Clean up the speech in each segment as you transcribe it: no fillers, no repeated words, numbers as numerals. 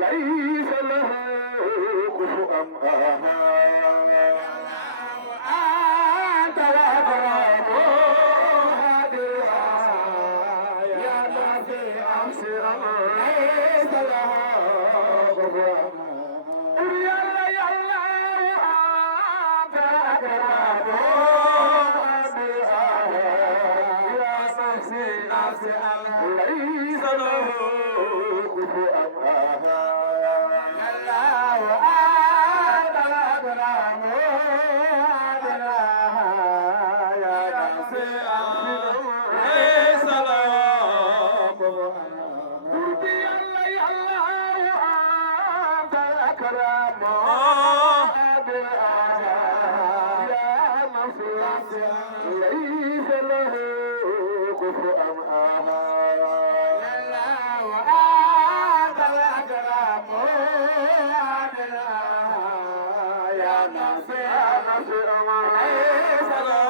ليس له كفوا أنت الأكرم يا نافع أبصر ليس له كفوا يا الله أنت الأكرم يا نافع أبصر ليس له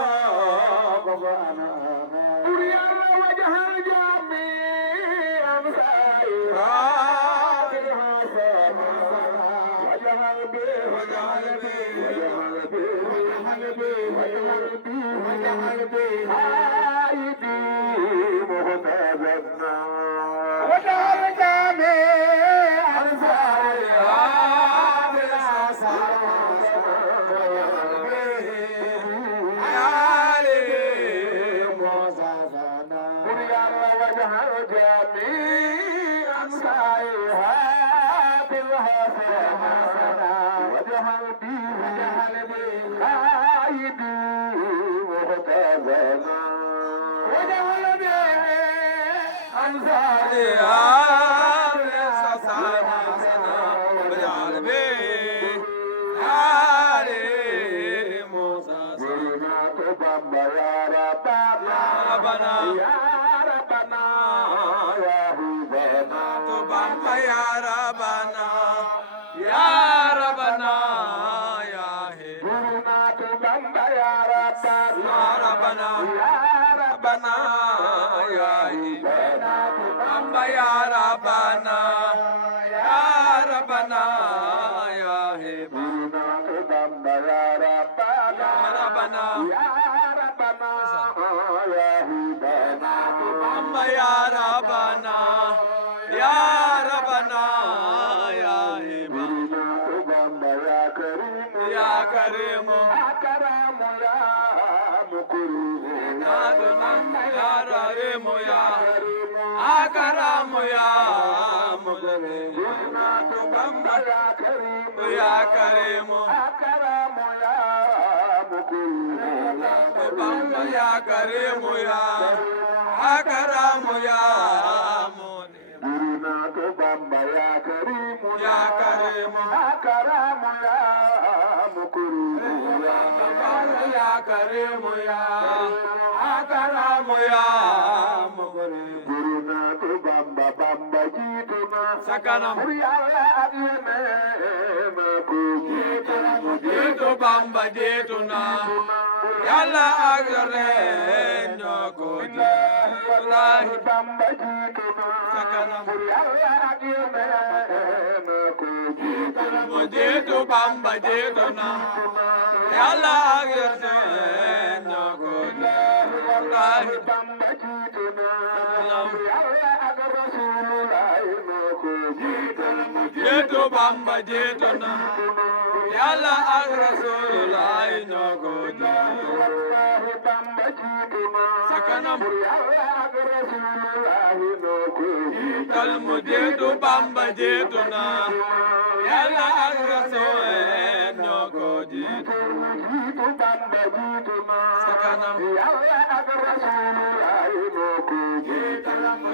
كفوا كريم أكرم يا مكرم يا رحيم يا أكرم يا مكرم يا كريم يا كريم أكرم يا مكرم يا كريم يا أكرم يا Bamba ya Karim ya Karim Akaram ya Mukuru ya Karim ya Akaram ya Mukuru Guruna tu Bamba Bamba jituna Sakanam ya Adiyame Mukuru jitu Bamba jituna Yalla agare nyoko Lahi Bamba jituna Sakanam Mujitu Bamba jitu na Yalla agirse nyoko Lahi Bamba jitu na Yalla Jitu Bamba jitu na Yalla agrasulahi nyoko Bamba jitu na Sakanam Kalmu jitu Bamba jitu na Yalla agrasulahi nyoko jitu Bamba jitu na Sakanam Yalla agrasulahi nyoko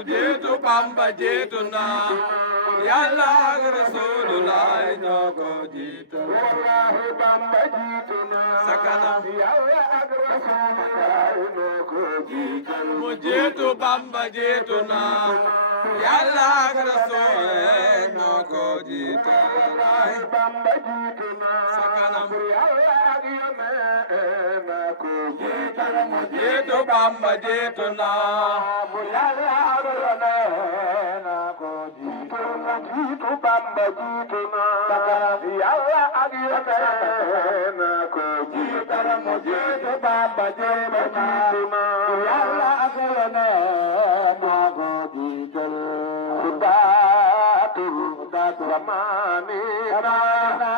jitu Bamba jitu na Yalla agrasulahi nyoko jitu Wallahi Bamba jitu na Sakanam Yalla agrasulahi nyoko jitu Mujitu Bamba jitu na Yalla agrasulahi nyoko jitu Wallahi Bamba jitu na Sakanam Yalla Mujitu Bamba jitu na Yalla agrasulahi nyoko jitu Mujitu Bamba jitu na Yalla agrasulahi nyoko jitu Mujitu Bamba jitu na Yalla agrasulahi nyoko jitu Datu Ramani Rana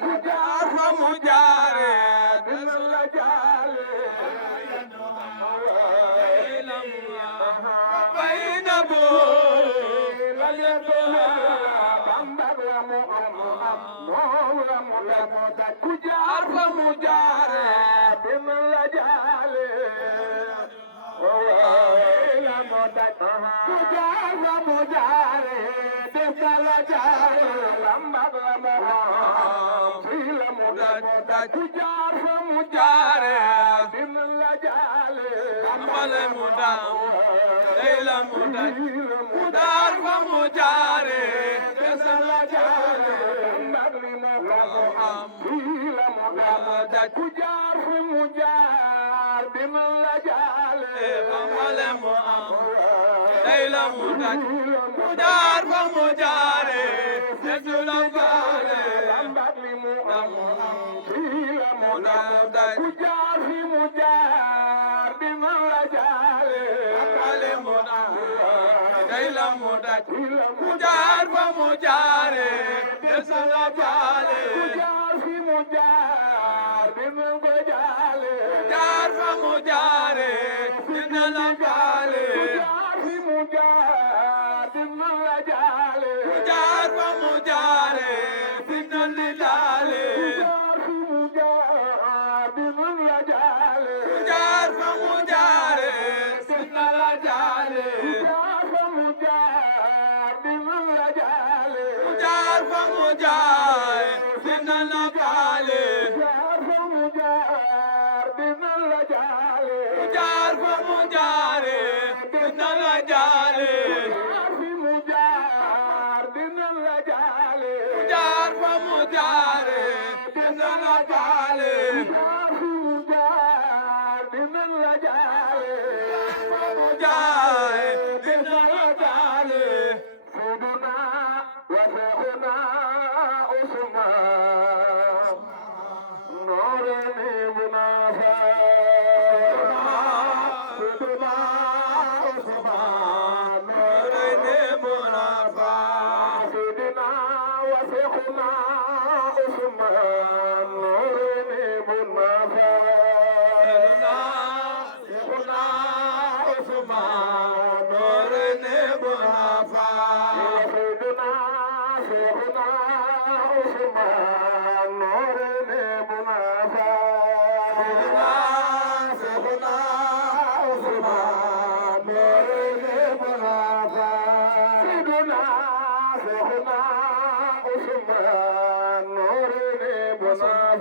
mu jaar fa mu jaare dina la jaale bayna bo la yebo bamba la mu am no la mu la mu da ku jaar fa mu jaare dina la jaale la mu da ku jaar fa mu jaare dina la jaale bamba la mu am la mu da ku jaar fa mu jaare dina la jaale bamba la mu da la mu da ku jaar fa mu jaare dina la jaale ku jaar fu mu jaar dina la jaale bambale mu am day la mu daj ku jaar fa mu jaare desu la faale bambali mu am la mu daj ku jaar fu mu jaar dina la jaale bambale mu am day la mu daj ku jaar fa mu jaare desu la faale jaar dina ko jaale jaar fa mu jaare dina la jaale jaar fi mu jaar dina la jaale jaar fa mu jaare dina la jaale jaar fi mu jaar dina la jaale jaar fa mu jaare dina la jaale jaar fa mu jaar dina la jaale jaar fa mu jaar dina la jaale jaar fa mu jaar dina la jaale jaar fa mu jaare dina la jaale jaar fi mu jaar dina la jaale jaar fa mu jaare dina la jaale jaar fi mu jaar dina la jaale jaar fa mu jaar dina la jaale Seydina wa Cheikhuna Usmaan Noorani Munaafa Seydina Usmaan Noorani Munaafa Seydina wa Cheikhuna Usmaan Noorani Munaafa Seydina Cheikhuna Usmaan Noorani Munaafa Seydina Cheikhuna Usmaan Noorani Munaafa Seydina Cheikhuna Usmaan Noorani Munaafa Seydina Cheikhuna Usmaan Noorani Munaafa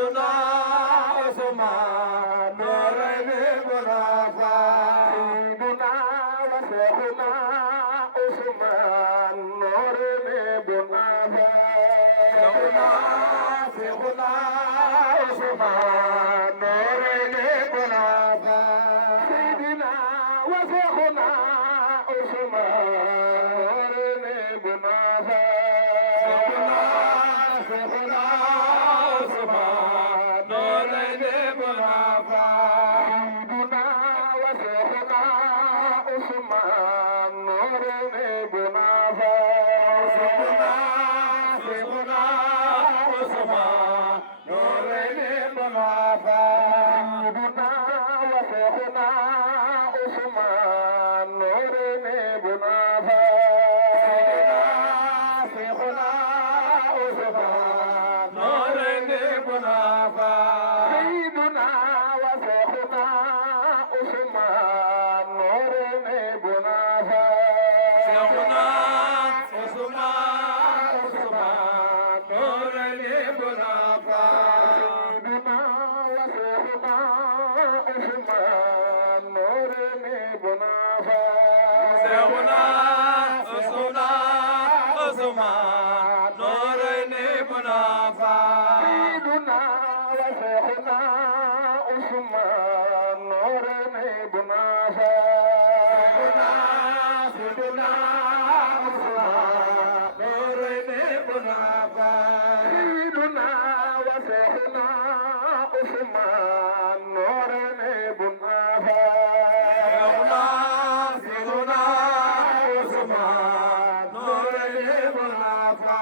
Cheikhuna Usmaan Noorani Munaafa Seydina wa Cheikhuna Usmaan Noorani Munaafa Seydina Cheikhuna Usmaan Noorani Munaafa Seydina wa Cheikhuna Usmaan Noorani Munaafa Seydina Cheikhuna Usmaan Noorani Munaafa Seydina wa Cheikhuna Usmaan Noorani Munaafa Seydina Cheikhuna Usmaan Noorani Munaafa Seydina wa Cheikhuna Usmaan Noorani Munaafa Seydina Cheikhuna Usmaan Noorani Munaafa Seydina wa Cheikhuna Usmaan Noorani Munaafa Cheikhuna Usmaan Noorani Munaafa Seydina wa Cheikhuna Usmaan Noorani Munaafa Cheikhuna Usmaan Noorani Munaafa Seydina wa Cheikhuna Usmaan Noorani Munaafa Seydina Usmaan Noorani Munaafa Seydina wa Cheikhuna Usmaan Noorani Munaafa Seydina Usmaan Noorani Munaafa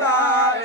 la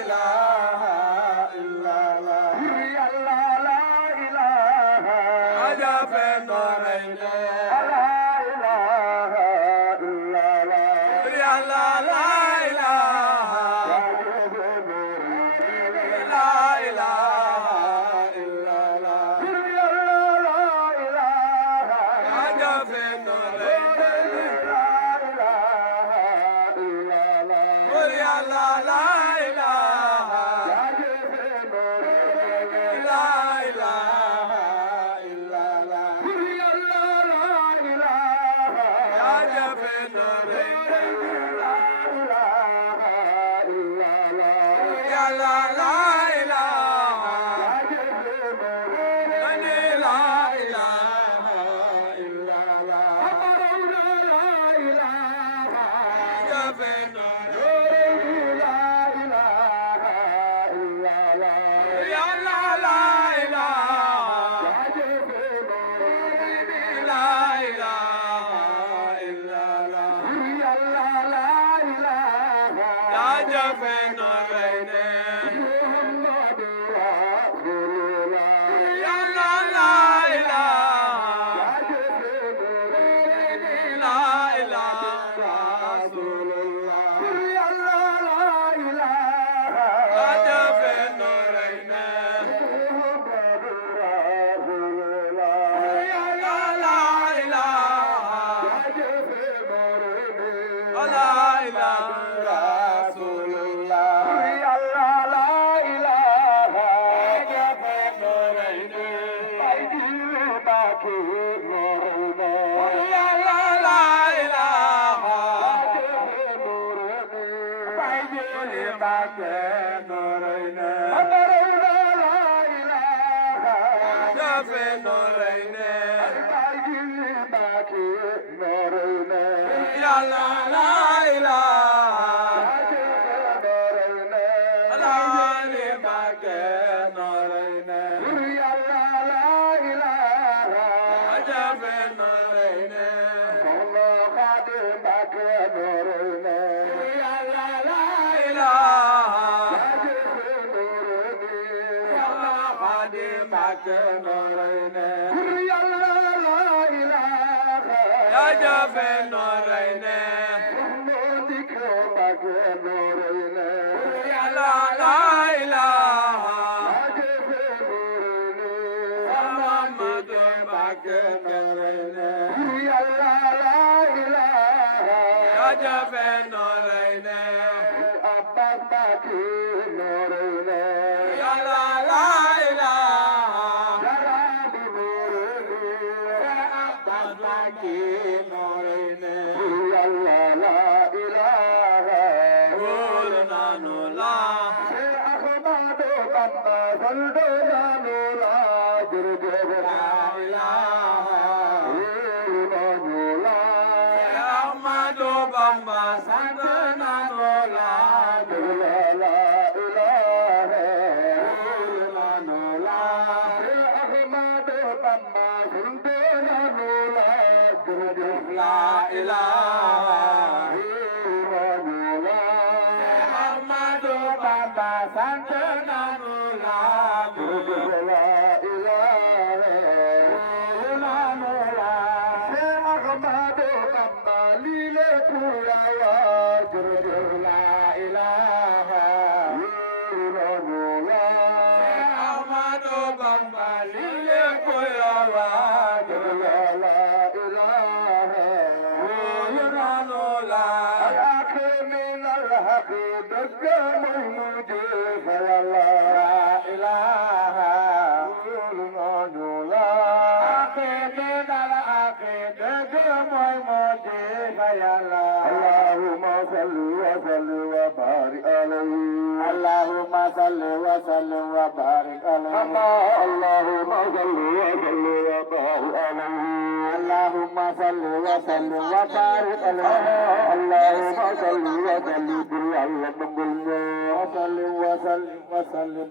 وسلم